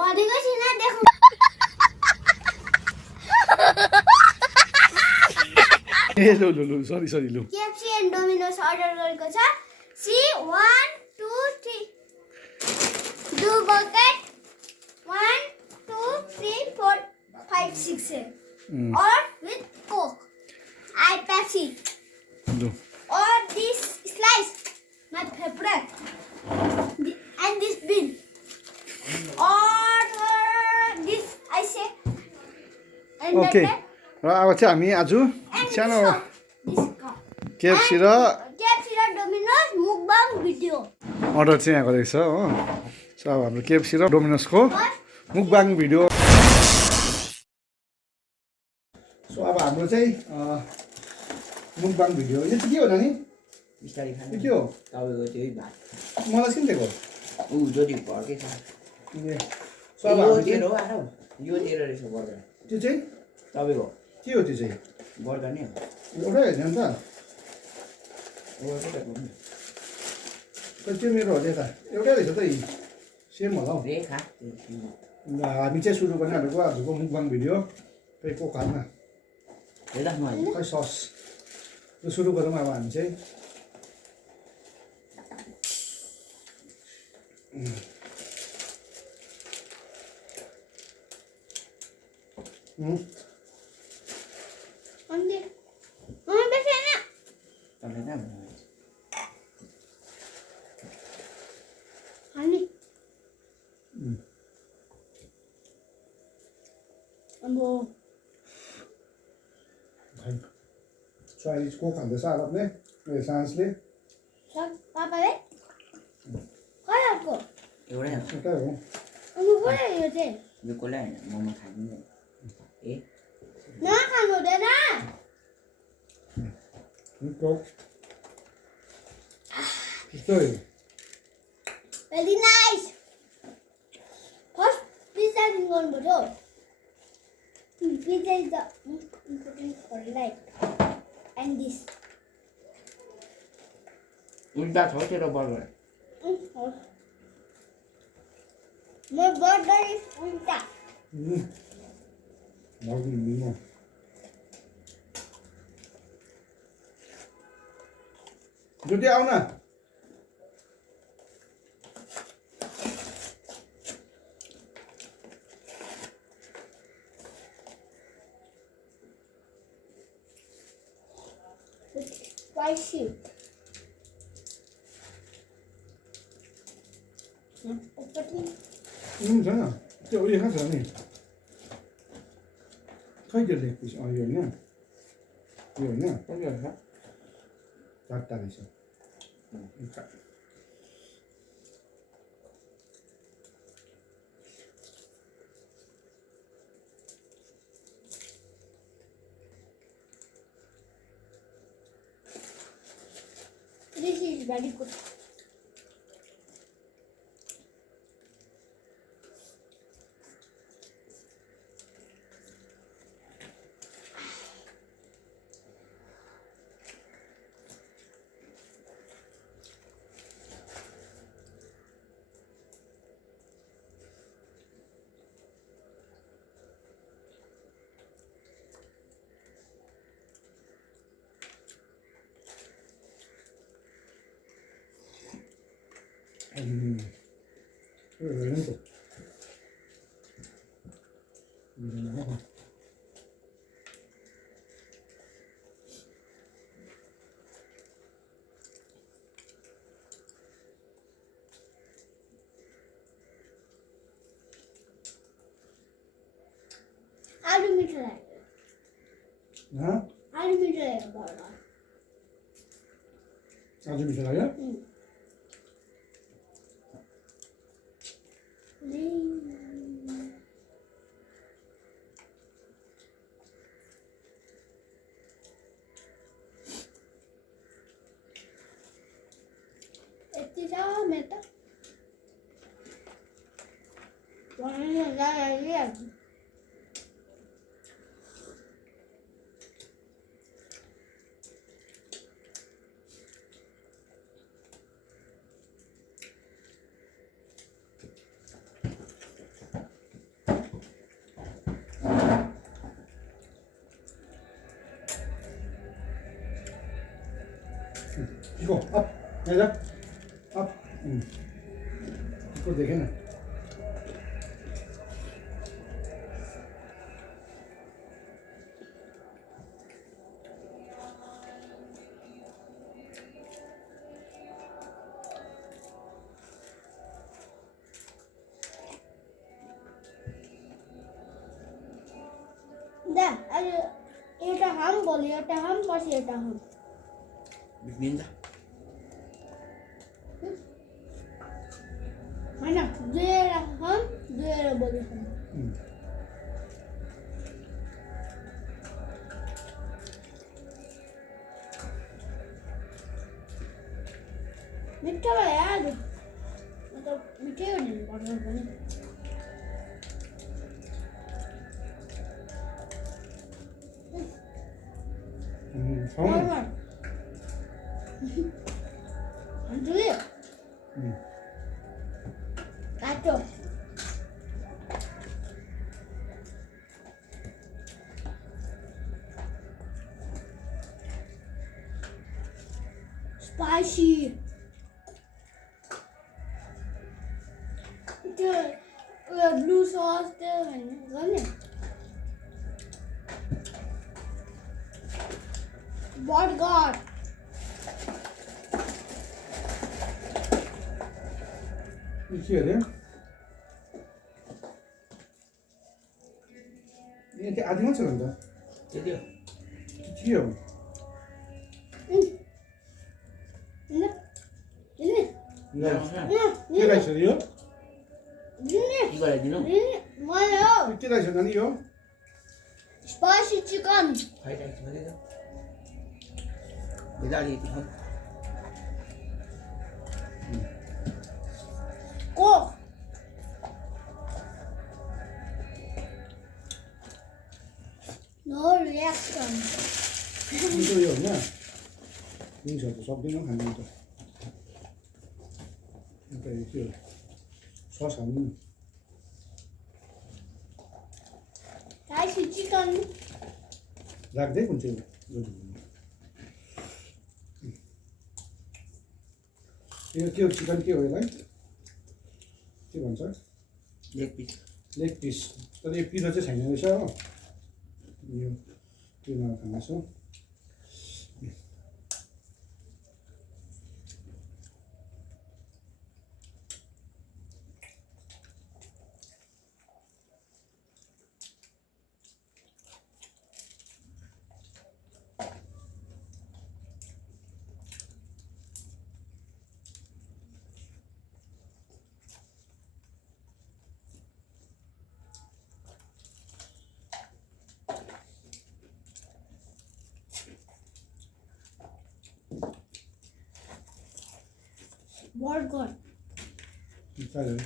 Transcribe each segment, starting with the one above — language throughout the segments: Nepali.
भनेको छैन देखौ ए लु सरी लु KFC and Domino's order गरेको छ see 1 2 3 do bucket 1 2 3 4 5 6 7 or with Coke I Pepsi लु or this slice my favorite and this bean or this I say and okay that र अब चाहिँ हामी आज सानो KFC र Domino's mukbang video अर्डर चाहिँ यहाँ गरेको छ हो सो अब हाम्रो KFC र डोमिनोसको मुकबाङ भिडियो सो अब हाम्रो चाहिँ मुकबाङ भिडियो यो चाहिँ के हो नानी बिस्तारै खानु के हो तपाईँको त्यही भात मलाई किन दिएको ऊ ज्योति घरकै छ सो अब हाम्रो तेरो चाहिँ आरो यो तेरो रहेछ बर्गर त्यो चाहिँ तपाईँको के हो त्यो चाहिँ बर्गर नि एउटै होइन नि त त्यो मेरो हो त्यता एउटै रहेछ त सेम होला हौ रेखा हामी चाहिँ सुरु गर्ने हाम्रो आजको मुकबाङ भिडियो खै को खाना हेर्दा म खै सस यो सुरु गरौँ अब हामी चाहिँ अनि अनि बेसेन तपाईँ कहाँ अनि अब चाइनिज को खाँदैछ आरबले साँझले सब पापाले कहाँको एउटै एकै हो अनि कुनै यो चाहिँ यो कसले होइन मोमो खानु ए नखानु हुँदैन त्यस्तै भेरी नाइस फर्स्ट पिज्जा दिन गर्नुपर्छ pizza is the important for life and this उल्टा छ तेरो burger My burger is ulta. Jyoti आऊ न Spicy. छैन त्यो उयो कहाँ छ नि खै त्यो लेग पिस यो होइन यो होइन कति रहेछ चारवटा रहेछ This is very good. आलु मिठो लाग्यो आलु मिठो लाग्यो बर्गर आज मिठो लाग्यो यति छ मेरो त Go up. Này up. Up. Cô देखे ना. Da, এটা হাম বলি, এটা হাম পাশে এটা হাম। Bikin dah. Mana? Dua ham, dua boli ham. मीठा है यार, मतलब मीठे हो नहीं पड़ता है। Xong. Dulu. Kacau. Spicy. The blue sauce there, kan? What God? İki yeri. 이렇게 아딩 처럼다. Jadi. 귀여워. Ini. 네. Ini. 깨가 있어요? Ini. Ibu lagi no. Ini. Mana? 깨가 있어 아니요? Spicy chicken. Hai dah cuma tu. Beda lagi tu. Go. No reaction. 이거 없나? 민서도 속되는 한입니다. 그러니까 이게 소사는 Spicy chicken. राख्दै हुन्छ यो के हो चिकन के हो यसलाई के भन्छ Leg piece. लेग पिस तर यो पिरो चाहिँ छैन रहेछ हो यो पिरोमा खानेछौँ What God? चालेल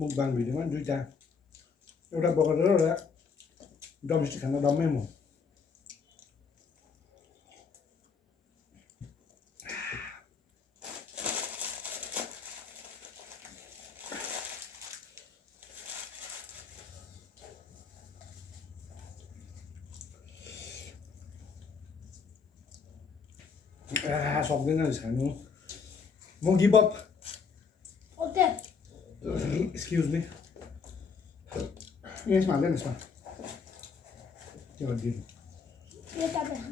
मुकबाङ भिडियोमा दुईटा एउटा बगर र एउटा डोमेस्टिक खाना डम्मै म सक्दैन रहेछ खानु म give up Okay. Excuse me. Yes, ma'am. Yes, ma'am. त्यो हड्डी यो तपाईँ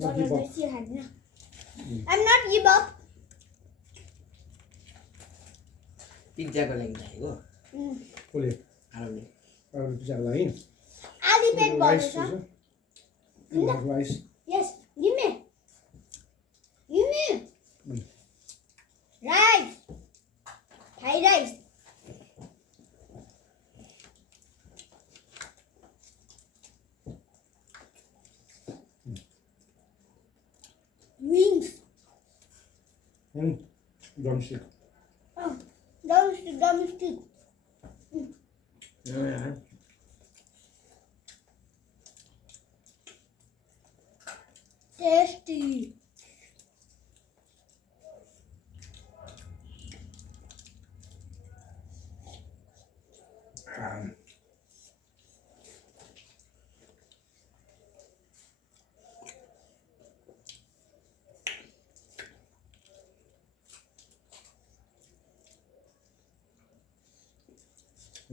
नकी बक बेसी खाँदैन I'm not give up. पिज्जाको लागि चाहिएको कोले आलुले अरू पिज्जाको लागि आधी पेट राइस भरेछ rice Yes, give me. Give me. Rice. Thai rice. Wings. drumstick Oh, drumstick. Tasty.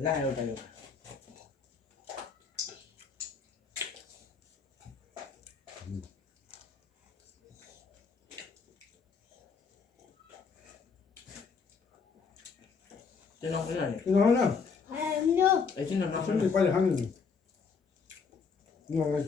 ला एउटा यो त्यो नखानु नि त्यो नखाऊ न No. एकछिन नखानु सुन्नु कहिले खानु नि नखाऊ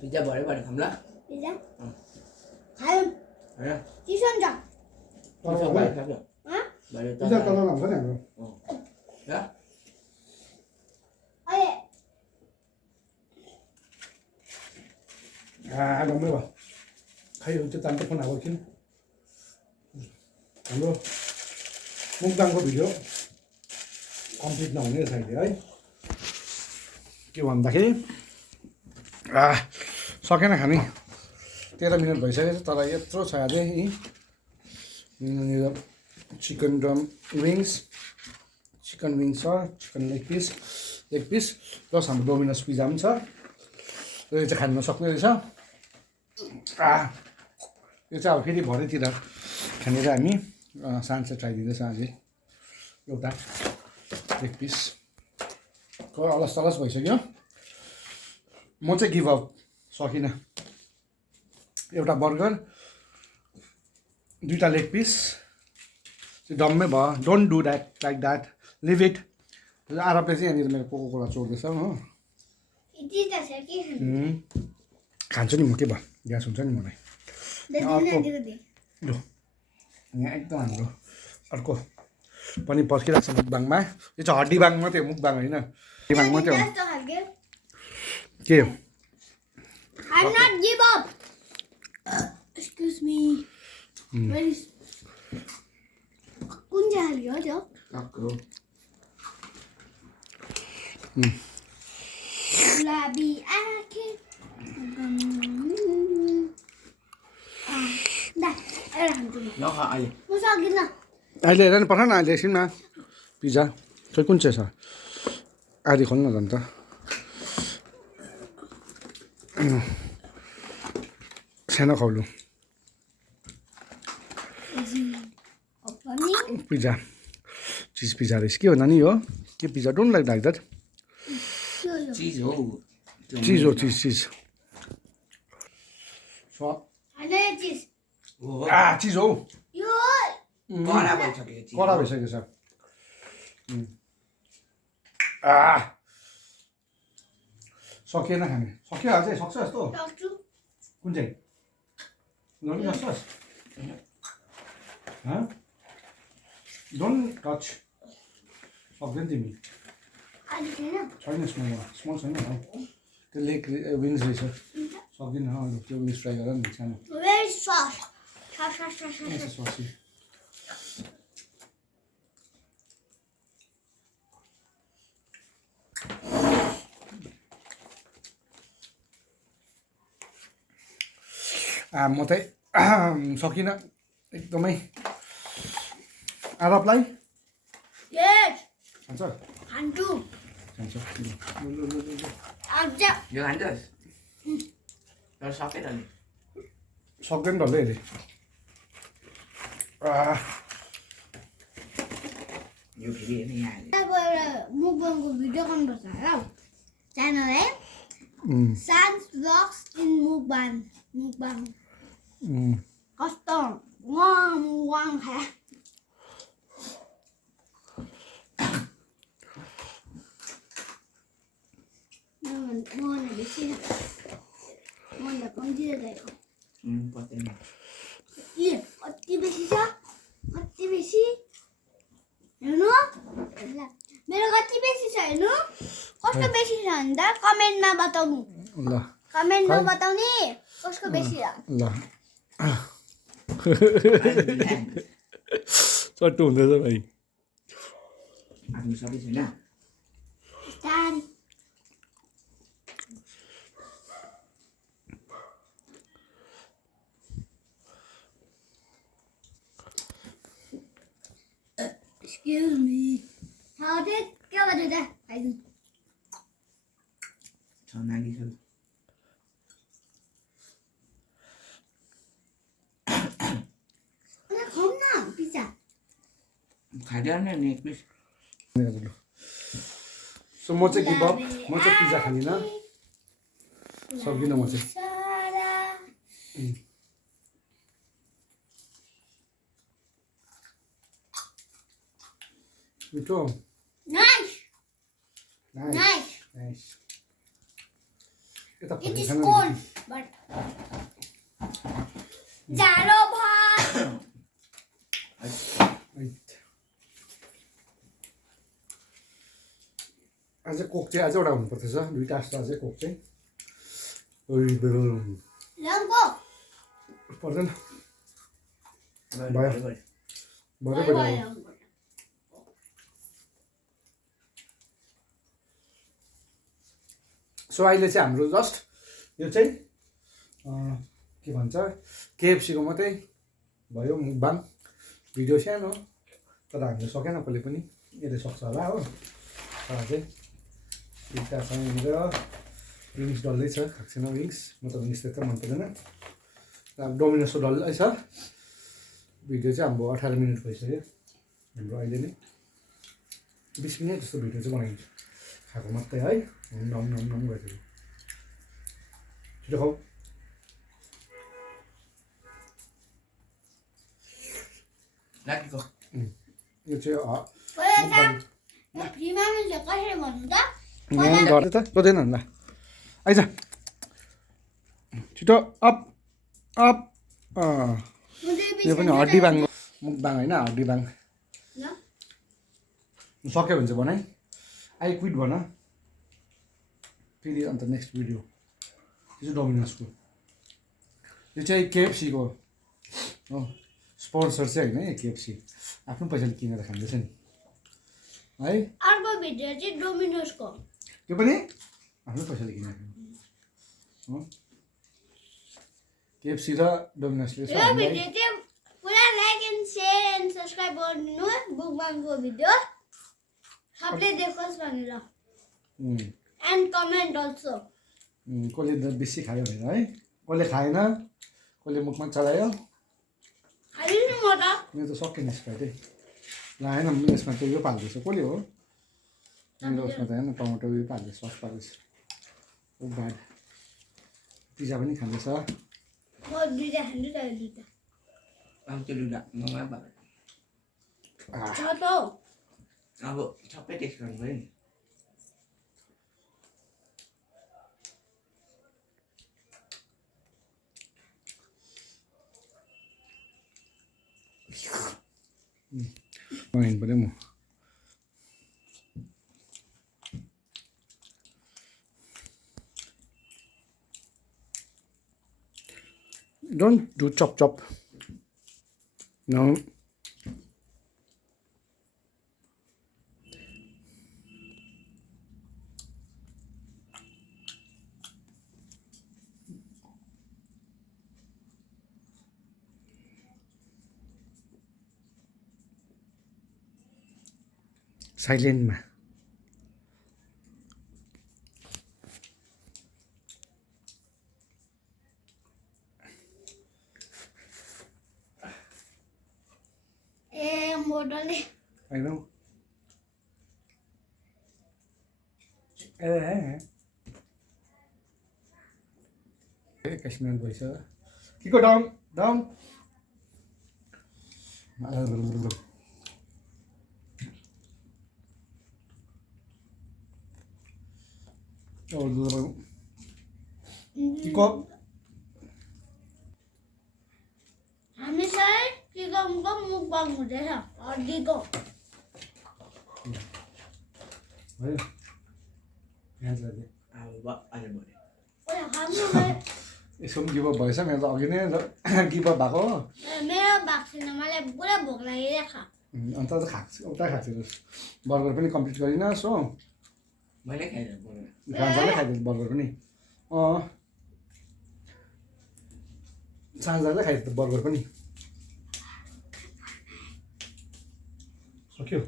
पिज्जा भरे भने खाऊँ ल Pizza. खायौँ हैन चिसो हुन्छ पिज्जा भरे खाऊ हँ भरे त पिज्जा तल हुन्छ नि हाम्रो ल अहिले डम्मै भयो खै त्यो तान्त फोन अब किन हाम्रो मुक्दाङको भिडियो कम्प्लिट नहुने रहेछ अहिले है के भन्दाखेरि सकेन खाने 13 मिनट भइसकेको छ तर यत्रो छ अझै यहाँनिर चिकन विङ्स छ चिकन लेग पिस प्लस हाम्रो डोमिनोस पिज्जा पनि छ र यो चाहिँ खानु नसक्ने रहेछ यो चाहिँ अब फेरि भरेतिर खाने चाहिँ हामी साँझ ट्राई दिँदैछ अझै एउटा लेग पिसको अलस तलस भइसक्यो म चाहिँ गिभ अप सकिनँ एउटा बर्गर दुईवटा लेग पिस चाहिँ डम्मै भयो don't do that like that leave it आरबले चाहिँ यहाँनिर मेरो कोको कोला चोर्दैछ हो यति त छ कि खान्छु नि म के भयो ग्यास हुन्छ नि मलाई अर्को लु यहाँ एकदम हाम्रो अर्को पनि पर्खिरहेको छ मुकबाङमा यो चाहिँ हड्डी बाङ मात्रै हो मुकबाङ होइन हड्डी बाङ मात्रै हो के हो I'm not give up. Excuse me. Where is? कुन चाहिँ हाल्यो त्यो काक्रो गुलाबी आँखे दा एउटा खान्छु म नखा अहिले म सक्दिनँ अहिले हेर नि पठाउ न अहिले एकछिनमा पिज्जा खै कुन चाहिँ छ आधी खोल्नु न त अन्त सानो खाउलु पिज्जा चिज पिज्जा रहेछ के हो नानी हो के पिज्जा डोन्ट लाइक द्याट चिज हो चिज हो चिज चिज हो चिज हो यो कडा भइसक्यो चिज कडा भइसकेको छ सकिएन खाने सक्यो अझै सक्छ जस्तो सक्छु कुन चाहिँ नलि सक्छस् डोन्ट टच सक्दैन तिमी अलि छैन छैन स्मल छैन त्यो लेग विङ्स रहेछ सक्दिनँ त्यो विङ्स ट्राई गर नि सानो very soft ससी म चाहिँ सकिनँ एकदमै आरबलाई Yes. खान्छ Hantu. खान्छ Aja. यो खान्छस् तर सकेन नि सक्दैन डल्लै हेरे यो फेरि हेर्नु यहाँ हाल्यो अब एउटा मुकबाङको भिडियो गर्नुपर्छ होला हौ च्यानल है सान्स ब्लग्स इन मुकबाङ मुकबाङ कस्तो मुकबाङ खाए मभन्दा बेसी मभन्दा कम्ती गएको पर्दैन ए कति बेसी छ कति बेसी हेर्नु मेरो कति बेसी छ हेर्नु कस्तो बेसी छ भने त कमेन्टमा बताउनु ल कमेन्टमा बताउने कसको बेसी छ ल चट्टो हुँदैछ भाइ आफ्नो सबै छैन बिस्तारी Excuse me. How did क्या बजे था? आइदु. छ नानी छ अरे खाऊ न पिज्जा. खाइदियो नि एक पिस सो म चाहिँ गिभ अप म चाहिँ पिज्जा खाँदिनँ सक्दिनँ म चाहिँ सारा. मिठो Nice. Nice Nice. नाइस यता It फर्केर is खानु cold, but जाडो भात. अझै कोक चाहिँ अझै एउटा हुनुपर्छ दुईवटा जस्तो अझै कोक चाहिँ लम्को. पर्दैन भयो भरे भयो सो अहिले चाहिँ हाम्रो जस्ट यो चाहिँ के भन्छ केएफसीको मात्रै भयो मुकबाङ भिडियो सानो तर हामीले सकेन कसले पनि यसले सक्छ होला हो तर चाहिँ पिज्जा छ यहाँनिर विङ्स डल्लै छ खाएको छैन विङ्स म त विङ्स त्यत्रो मन पर्दैन अब डोमिनोसको डल्लै छ भिडियो चाहिँ हाम्रो 18 मिनट भइसक्यो हाम्रो अहिले नै 20 मिनट जस्तो भिडियो चाहिँ बनाइन्छ खाएको मात्रै है नम नम नम गरेको छिटो खाऊ राखेको यो चाहिँ फ्रीमा मिल्छ कसरी भन्नु त गर्दै त गर्दैन होला आइज छिटो अप अप यो पनि हड्डी बाङ मुकबाङ होइन हड्डी बाङ सक्यो भने चाहिँ भनाइ आई क्विट भन फेरि अन्त नेक्स्ट भिडियो यो चाहिँ डोमिनोसको यो चाहिँ केएफसीको हो स्पोन्सर चाहिँ होइन है केएफसी आफ्नो पैसाले किनेर खाँदैछ नि है अर्को भिडियो चाहिँ डोमिनोसको त्यो पनि आफ्नो पैसाले किनेर हो केएफसी र डोमिनोसले यो भिडियो चाहिँ पुरा like and share and subscribe गरिदिनु मुकबाङको भिडियो सबले देखोस् भनेर एन्ड कमेन्ट अल्सो कसले बेसी खायो भनेर है कसले खाएन कसले मुखमा चलायो खाइदिनु म त मेरो त सक्यो नि स्प्राइटै ल होइन यसमा त उयो पाल्दैछ कसले हो मेरो उसमा त होइन टमाटर उयो पाल्दैछ सस पाल्दैछ ओ ब्याड पिज्जा पनि खाँदैछ म दुईटा खान्छु त दुईटा अब त्यो लुगा ममा छ त हौ अब सबै टेस्ट गर्नु पऱ्यो नि हिँड्नु पऱ्यो म Don't do chop chop. No. साइलेन्टमा मोडलले I know. Kashmir boys. Kiko down, down. Oh, Kiko. हामी चाहिँ चिकनको मुकबाङ हुँदैछ हड्डीको भयो यहाँ जाँदै अब अहिले भयो ओए हाम्रो यसको पनि गिभ अप भएछ मेरो त अघि नै गिभ अप भएको हो मेरो भएको छैन मलाई पुरा भोक लागिरहेको अन्त त खाएको उता खाएको छु बर्गर पनि कम्प्लिट गरिनँ सो मैले खाएँ गान्जाले खाइदियो बर्गर पनि साँझले खाइदियो बर्गर पनि सक्यो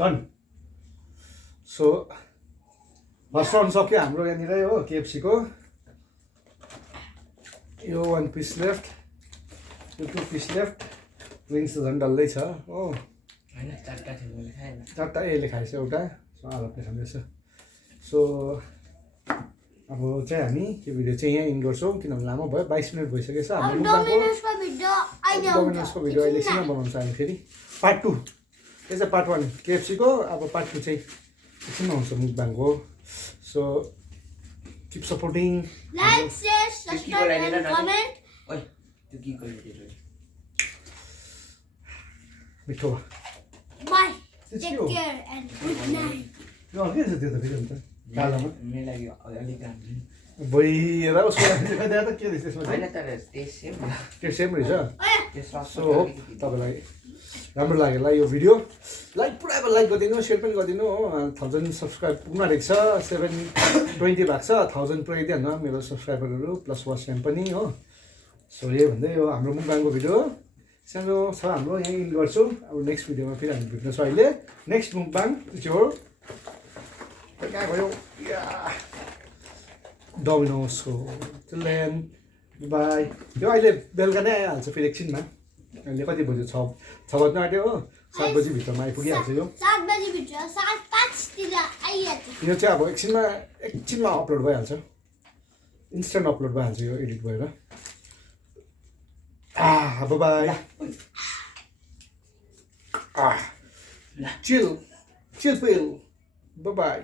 डन सो फर्स्ट राउन्ड सक्यो हाम्रो यहाँनिर हो केएफसीको यो 1 पिस लेफ्ट यो 2 पिस लेफ्ट विङ्स त झन् डल्लै छ हो होइन चारवटा थियो मैले खाएँ चारवटा यसले खाएछ एउटा सो आधा प्लेट खाँदैछ सो अब चाहिँ हामी यो भिडियो चाहिँ यहाँ इन गर्छौँ किनभने लामो भयो 22 मिनट भइसकेको छ हाम्रो डोमिनोसको भिडियो अहिले आउँछ डोमिनोसको भिडियो अहिले एकछिनमा बनाउँछ हामी फेरि पार्ट 2 यो चाहिँ पार्ट 1 केएफसीको अब पार्ट 2 चाहिँ एकछिनमा हुन्छ मुकबाङको so keep supporting like share subscribe and comment ओइ त्यो के गरिदियो मिठो bye It's take you. Care and good night यो अर्कै छ त्यो त फेरि अन्त कालोमा मेरो लागि अलिक राम्रो भइएर उसको लागि देखाइदिएर त के रहेछ त्यसमा होइन चाहिँ तर टेस्ट सेम त्यो सेम रहेछ ओए त्यो सस सो होप तपाईँलाई राम्रो लाग्यो होला यो भिडियो लाइक पुरा लाइक गरिदिनु सेयर पनि गरिदिनु हो 1000 सब्सक्राइब पुग्न आँटेको छ 720 भएको छ 1000 पुऱ्याइदिनु मेरो सब्सक्राइबरहरू प्लस वाच टाइम पनि हो सो यही भन्दै यो हाम्रो मुकबाङको भिडियो सानो छ हाम्रो यहीँ इन गर्छौँ अब नेक्स्ट भिडियोमा फेरि हामी भेट्नेछौँ अहिले नेक्स्ट मुकबाङ त्यो कहाँ गयो डोमिनोसको ल्यान्ड बाई यो अहिले बेलुका नै आइहाल्छ फेरि एकछिनमा अहिले कति बज्यो 6 बज्न आँट्यो हो 7 बजीभित्रमा आइपुगिहाल्छ यो 7 बजी भित्र 7:05 तिर आइहाल्छ यो चाहिँ अब एकछिनमा अपलोड भइहाल्छ इन्स्ट्यान्ट अपलोड भइहाल्छ यो एडिट भएर by chill pill bye bye